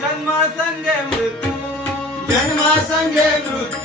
ಜನ್ ಸಂಘ ಮೃತ್ಯು ಜನ್ಮಾಸ ಮೃತು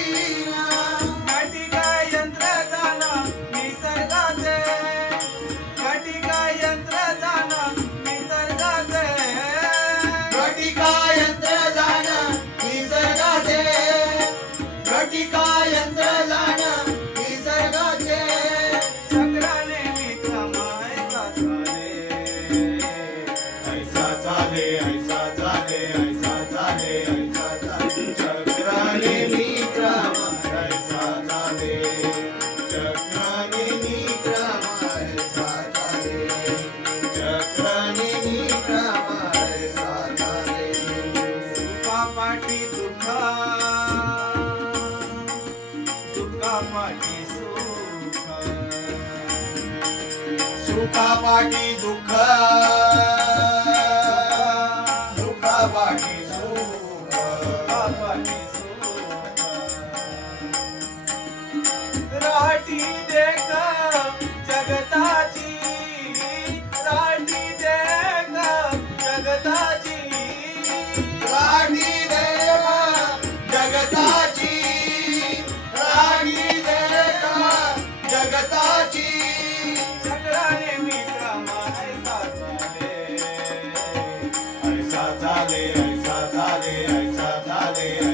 पाठी दुखा दुखा पाठी सुख सुखा पाठी दुखा Hallelujah.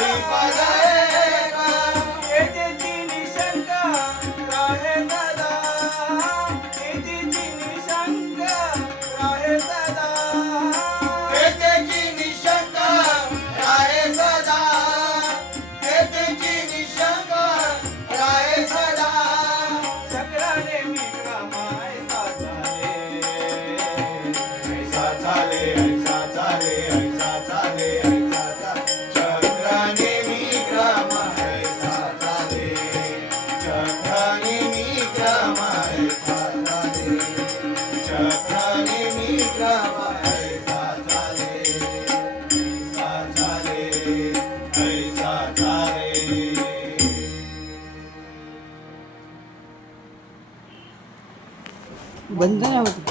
Hare Hare 뭔 소리 하고